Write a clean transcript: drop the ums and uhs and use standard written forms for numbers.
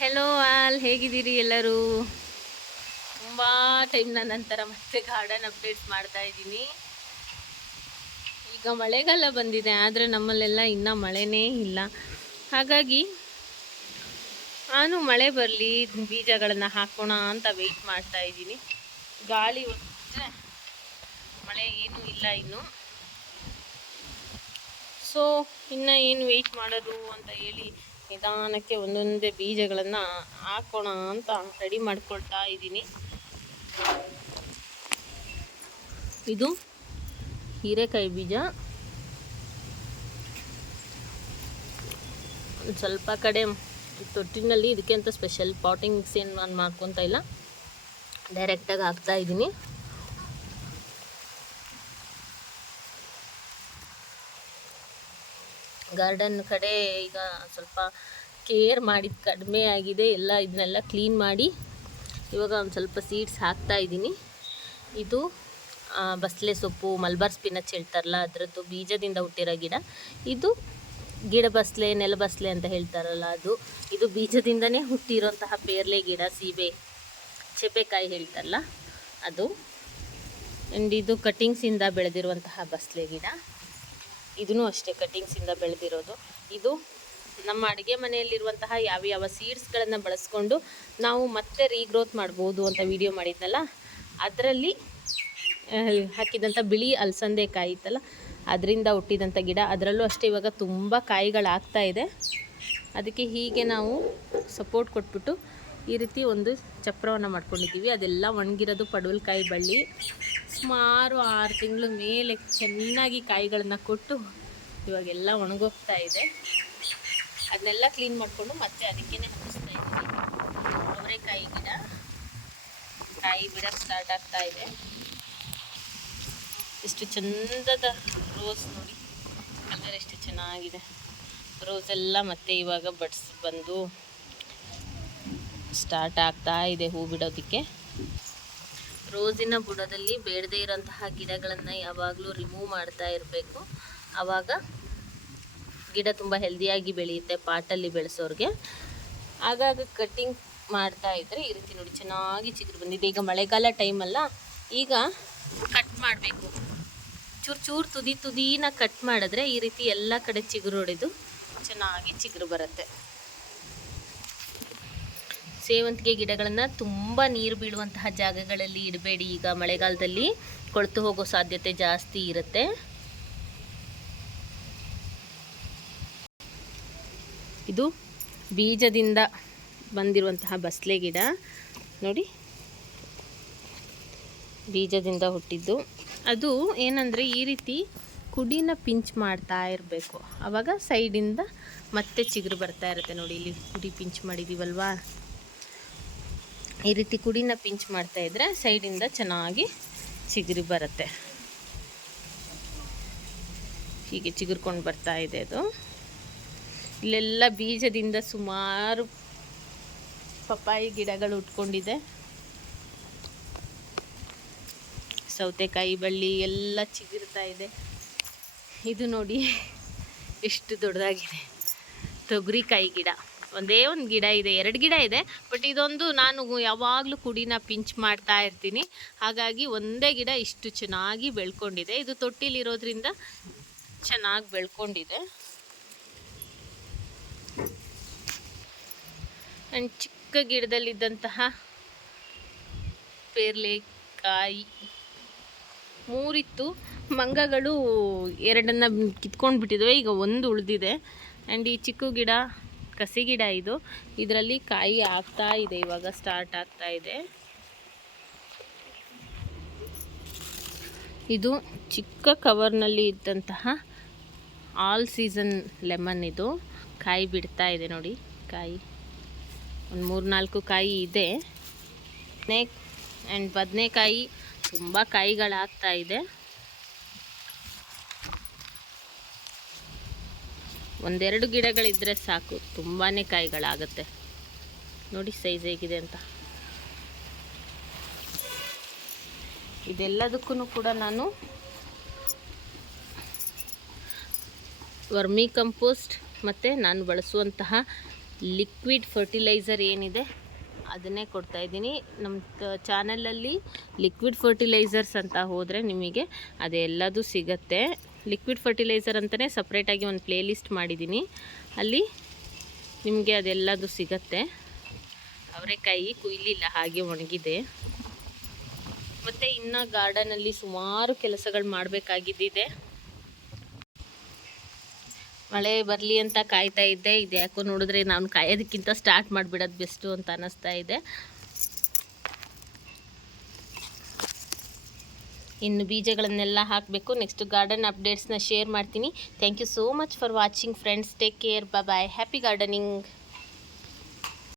Hello all, ಹೇಗಿದ್ದೀರಿ ಎಲ್ಲರೂ? ತುಂಬ ಟೈಮ್ನ ನಂತರ ಮತ್ತೆ ಗಾರ್ಡನ್ ಅಪ್ಡೇಟ್ಸ್ ಮಾಡ್ತಾ ಇದ್ದೀನಿ. ಈಗ ಮಳೆಗಾಲ ಬಂದಿದೆ, ಆದರೆ ನಮ್ಮಲ್ಲೆಲ್ಲ ಇನ್ನೂ ಮಳೆನೇ ಇಲ್ಲ. ಹಾಗಾಗಿ ನಾನು ಮಳೆ ಬರಲಿ, ಬೀಜಗಳನ್ನು ಹಾಕೋಣ ಅಂತ ವೆಯ್ಟ್ ಮಾಡ್ತಾ ಇದ್ದೀನಿ. ಗಾಳಿ ಒಟ್ಟರೆ ಮಳೆ ಏನೂ ಇಲ್ಲ ಇನ್ನು. ಸೊ ಇನ್ನು ಏನು ವೆಯ್ಟ್ ಮಾಡೋದು ಅಂತ ಹೇಳಿ ನಿಧಾನಕ್ಕೆ ಒಂದೊಂದೇ ಬೀಜಗಳನ್ನು ಹಾಕೋಣ ಅಂತ ರೆಡಿ ಮಾಡ್ಕೊಳ್ತಾ ಇದ್ದೀನಿ. ಇದು ಹೀರೆಕಾಯಿ ಬೀಜ. ಸ್ವಲ್ಪ ಕಡೆ ತೊಟ್ಟಿನಲ್ಲಿ ಇದಕ್ಕೆ ಅಂತ ಸ್ಪೆಷಲ್ ಪಾಟಿಂಗ್ ಮಿಕ್ಸ್ ಏನು ನಾನು ಮಾಡ್ಕೊತಾ ಇಲ್ಲ, ಡೈರೆಕ್ಟಾಗಿ ಹಾಕ್ತಾ ಇದ್ದೀನಿ. ಗಾರ್ಡನ್ ಕಡೆ ಈಗ ಸ್ವಲ್ಪ ಕೇರ್ ಮಾಡಿದ ಕಡಿಮೆ ಆಗಿದೆ. ಇದನ್ನೆಲ್ಲ ಕ್ಲೀನ್ ಮಾಡಿ ಇವಾಗ ಒಂದು ಸ್ವಲ್ಪ ಸೀಡ್ಸ್ ಹಾಕ್ತಾ ಇದ್ದೀನಿ. ಇದು ಬಸಳೆ ಸೊಪ್ಪು, ಮಲ್ಬಾರ್ ಸ್ಪಿನಚ್ ಹೇಳ್ತಾರಲ್ಲ, ಅದರದ್ದು ಬೀಜದಿಂದ ಹುಟ್ಟಿರೋ ಗಿಡ. ಇದು ಗಿಡ ಬಸಳೆ, ನೆಲ ಬಸಳೆ ಅಂತ ಹೇಳ್ತಾರಲ್ಲ ಅದು. ಇದು ಬೀಜದಿಂದನೇ ಹುಟ್ಟಿರೋಂತಹ ಪೇರ್ಲೆ ಗಿಡ, ಚೇಪೆಕಾಯಿ ಹೇಳ್ತಾರಲ್ಲ ಅದು. ಆ್ಯಂಡ್ ಇದು ಕಟ್ಟಿಂಗ್ಸಿಂದ ಬೆಳೆದಿರುವಂತಹ ಬಸಳೆ ಗಿಡ. ಇದೂ ಅಷ್ಟೇ ಕಟ್ಟಿಂಗ್ಸಿಂದ ಬೆಳೆದಿರೋದು. ಇದು ನಮ್ಮ ಅಡುಗೆ ಮನೆಯಲ್ಲಿರುವಂತಹ ಯಾವ ಸೀಡ್ಸ್ಗಳನ್ನು ಬಳಸ್ಕೊಂಡು ನಾವು ಮತ್ತೆ ರೀಗ್ರೋತ್ ಮಾಡ್ಬೋದು ಅಂತ ವಿಡಿಯೋ ಮಾಡಿದ್ನಲ್ಲ, ಅದರಲ್ಲಿ ಹಾಕಿದಂಥ ಬಿಳಿ ಅಲಸಂದೆ ಕಾಯಿ ಇತ್ತಲ್ಲ, ಅದರಿಂದ ಹುಟ್ಟಿದಂಥ ಗಿಡ. ಅದರಲ್ಲೂ ಅಷ್ಟೇ ಇವಾಗ ತುಂಬ ಕಾಯಿಗಳಾಗ್ತಾ ಇದೆ. ಅದಕ್ಕೆ ಹೀಗೆ ನಾವು ಸಪೋರ್ಟ್ ಕೊಟ್ಬಿಟ್ಟು ಈ ರೀತಿ ಒಂದು ಚಪ್ರವನ್ನು ಮಾಡ್ಕೊಂಡಿದ್ದೀವಿ. ಅದೆಲ್ಲ ಒಣಗಿರೋದು ಪಡವಲಕಾಯಿ ಬಳ್ಳಿ. ಸುಮಾರು 6 ತಿಂಗಳು ಮೇಲೆ ಚೆನ್ನಾಗಿ ಕಾಯಿಗಳನ್ನು ಕೊಟ್ಟು ಇವಾಗೆಲ್ಲ ಒಣಗೋಗ್ತಾ ಇದೆ. ಅದನ್ನೆಲ್ಲ ಕ್ಲೀನ್ ಮಾಡಿಕೊಂಡು ಮತ್ತೆ ಅದಕ್ಕೇ ಹಬ್ಬಿಸ್ತಾ ಇದ್ದೀನಿ. ಅವರೆಕಾಯಿ ಗಿಡ ಕಾಯಿ ಬಿಡೋಕ್ಕೆ ಸ್ಟಾರ್ಟ್ ಆಗ್ತಾ ಇದೆ. ಎಷ್ಟು ಚಂದದ ರೋಸ್ ನೋಡಿ, ಕಲರ್ ಎಷ್ಟು ಚೆನ್ನಾಗಿದೆ. ರೋಸೆಲ್ಲ ಮತ್ತೆ ಇವಾಗ ಬಂದು ಸ್ಟಾರ್ಟ್ ಆಗ್ತಾ ಇದೆ ಹೂ ಬಿಡೋದಕ್ಕೆ. ರೋಸಿನ ಬುಡದಲ್ಲಿ ಬೇಡದೇ ಇರೋಂತಹ ಗಿಡಗಳನ್ನು ಯಾವಾಗಲೂ ರಿಮೂವ್ ಮಾಡ್ತಾ ಇರಬೇಕು. ಆವಾಗ ಗಿಡ ತುಂಬ ಹೆಲ್ದಿಯಾಗಿ ಬೆಳೆಯುತ್ತೆ. ಪಾಟಲ್ಲಿ ಬೆಳೆಸೋರಿಗೆ ಆಗಾಗ ಕಟ್ಟಿಂಗ್ ಮಾಡ್ತಾ ಇದ್ದರೆ ಈ ರೀತಿ ನೋಡಿ ಚೆನ್ನಾಗಿ ಚಿಗುರು ಬಂದಿದೆ. ಈಗ ಮಳೆಗಾಲ ಟೈಮಲ್ಲ, ಈಗ ಕಟ್ ಮಾಡಬೇಕು. ಚೂರು ತುದಿನ ಕಟ್ ಮಾಡಿದ್ರೆ ಈ ರೀತಿ ಎಲ್ಲ ಕಡೆ ಚಿಗುರು ಹೊಡೆದು ಚೆನ್ನಾಗಿ ಚಿಗುರು ಬರುತ್ತೆ. ಸೇವಂತಿಗೆ ಗಿಡಗಳನ್ನು ತುಂಬ ನೀರು ಬೀಳುವಂತಹ ಜಾಗಗಳಲ್ಲಿ ಇಡಬೇಡಿ. ಈಗ ಮಳೆಗಾಲದಲ್ಲಿ ಕೊಳೆತು ಹೋಗೋ ಸಾಧ್ಯತೆ ಜಾಸ್ತಿ ಇರುತ್ತೆ. ಇದು ಬೀಜದಿಂದ ಬಂದಿರುವಂತಹ ಬಸಳೆ ಗಿಡ ನೋಡಿ, ಬೀಜದಿಂದ ಹುಟ್ಟಿದ್ದು. ಅದು ಏನಂದರೆ ಈ ರೀತಿ ಕುಡಿನ ಪಿಂಚ್ ಮಾಡ್ತಾ ಇರಬೇಕು. ಆವಾಗ ಸೈಡಿಂದ ಮತ್ತೆ ಚಿಗುರು ಬರ್ತಾ ಇರುತ್ತೆ. ನೋಡಿ, ಇಲ್ಲಿ ಕುಡಿ ಪಿಂಚ್ ಮಾಡಿದ್ದೀವಲ್ವಾ, ಈ ರೀತಿ ಕುಡಿನ ಪಿಂಚ್ ಮಾಡ್ತಾ ಇದ್ದರೆ ಸೈಡಿಂದ ಚೆನ್ನಾಗಿ ಚಿಗುರು ಬರುತ್ತೆ. ಹೀಗೆ ಚಿಗುರ್ಕೊಂಡು ಬರ್ತಾ ಇದೆ ಅದು. ಇಲ್ಲೆಲ್ಲ ಬೀಜದಿಂದ ಸುಮಾರು ಪಪ್ಪಾಯಿ ಗಿಡಗಳು ಉಟ್ಕೊಂಡಿದೆ. ಸೌತೆಕಾಯಿ ಬಳ್ಳಿ ಎಲ್ಲ ಚಿಗುರ್ತಾ ಇದೆ. ಇದು ನೋಡಿ ಎಷ್ಟು ದೊಡ್ಡದಾಗಿದೆ. ತೊಗರಿಕಾಯಿ ಗಿಡ ಒಂದೇ ಒಂದು ಗಿಡ ಇದೆ, 2 ಗಿಡ ಇದೆ. ಬಟ್ ಇದೊಂದು ನಾನು ಯಾವಾಗಲೂ ಕುಡಿನ ಪಿಂಚ್ ಮಾಡ್ತಾ ಇರ್ತೀನಿ. ಹಾಗಾಗಿ ಒಂದೇ ಗಿಡ ಇಷ್ಟು ಚೆನ್ನಾಗಿ ಬೆಳ್ಕೊಂಡಿದೆ. ಇದು ತೊಟ್ಟಿಲಿರೋದ್ರಿಂದ ಚೆನ್ನಾಗಿ ಬೆಳ್ಕೊಂಡಿದೆ. ಆ್ಯಂಡ್ ಚಿಕ್ಕ ಗಿಡದಲ್ಲಿದ್ದಂತಹ ಪೇರ್ಲೆಕಾಯಿ 3 ಇತ್ತು. ಮಂಗಗಳು 2 ಕಿತ್ಕೊಂಡು ಬಿಟ್ಟಿದ್ವಿ. ಈಗ 1 ಉಳಿದಿದೆ. ಆ್ಯಂಡ್ ಈ ಚಿಕ್ಕ ಗಿಡ ಕಸಿ ಗಿಡ, ಇದರಲ್ಲಿ ಕಾಯಿ ಆಗ್ತಾ ಇದೆ, ಇವಾಗ ಸ್ಟಾರ್ಟ್ ಆಗ್ತಾ ಇದೆ. ಇದು ಚಿಕ್ಕ ಕವರ್ನಲ್ಲಿ ಇದ್ದಂತಹ ಆಲ್ ಸೀಸನ್ ಲೆಮನ್. ಇದು ಕಾಯಿ ಬಿಡ್ತಾ ಇದೆ ನೋಡಿ. ಕಾಯಿ ಒಂದು 3-4 ಕಾಯಿ ಇದೆ. ಆ್ಯಂಡ್ ಬದನೆಕಾಯಿ ತುಂಬ ಕಾಯಿಗಳಾಗ್ತಾ ಇದೆ. 1-2 ಗಿಡಗಳಿದ್ದರೆ ಸಾಕು, ತುಂಬಾ ಕಾಯಿಗಳಾಗುತ್ತೆ. ನೋಡಿ ಸೈಜ್ ಹೇಗಿದೆ ಅಂತ. ಇದೆಲ್ಲದಕ್ಕೂ ಕೂಡ ನಾನು ವರ್ಮಿ ಕಂಪೋಸ್ಟ್ ಮತ್ತು ನಾನು ಬಳಸುವಂತಹ ಲಿಕ್ವಿಡ್ ಫರ್ಟಿಲೈಸರ್ ಏನಿದೆ ಅದನ್ನೇ ಕೊಡ್ತಾಯಿದ್ದೀನಿ. ನಮ್ಮ ಚಾನಲಲ್ಲಿ ಲಿಕ್ವಿಡ್ ಫರ್ಟಿಲೈಸರ್ಸ್ ಅಂತ ಹೋದರೆ ನಿಮಗೆ ಅದೆಲ್ಲದೂ ಸಿಗುತ್ತೆ. ಲಿಕ್ವಿಡ್ ಫರ್ಟಿಲೈಸರ್ ಅಂತಲೇ ಸಪ್ರೇಟಾಗಿ ಒಂದು ಪ್ಲೇ ಲಿಸ್ಟ್ ಮಾಡಿದ್ದೀನಿ, ಅಲ್ಲಿ ನಿಮಗೆ ಅದೆಲ್ಲದೂ ಸಿಗುತ್ತೆ. ಅವರೆಕಾಯಿ ಕುಯ್ಲಿಲ್ಲ, ಹಾಗೆ ಒಣಗಿದೆ. ಮತ್ತು ಇನ್ನು ಗಾರ್ಡನಲ್ಲಿ ಸುಮಾರು ಕೆಲಸಗಳು ಮಾಡಬೇಕಾಗಿದ್ದಿದೆ. ಮಳೆ ಬರಲಿ ಅಂತ ಕಾಯ್ತಾ ಇದ್ದೆ. ಇದು ಯಾಕೋ ನೋಡಿದ್ರೆ ನಾನು ಕಾಯೋದಕ್ಕಿಂತ ಸ್ಟಾರ್ಟ್ ಮಾಡಿಬಿಡೋದು ಬೆಸ್ಟು ಅಂತ ಅನ್ನಿಸ್ತಾ ಇದೆ. ಇನ್ನು ಬೀಜಗಳನ್ನೆಲ್ಲ ಹಾಕಬೇಕು. ನೆಕ್ಸ್ಟ್ ಗಾರ್ಡನ್ ಅಪ್ಡೇಟ್ಸ್ನ ಶೇರ್ ಮಾಡ್ತೀನಿ. Thank you so much for watching friends. Take care, bye. Happy gardening.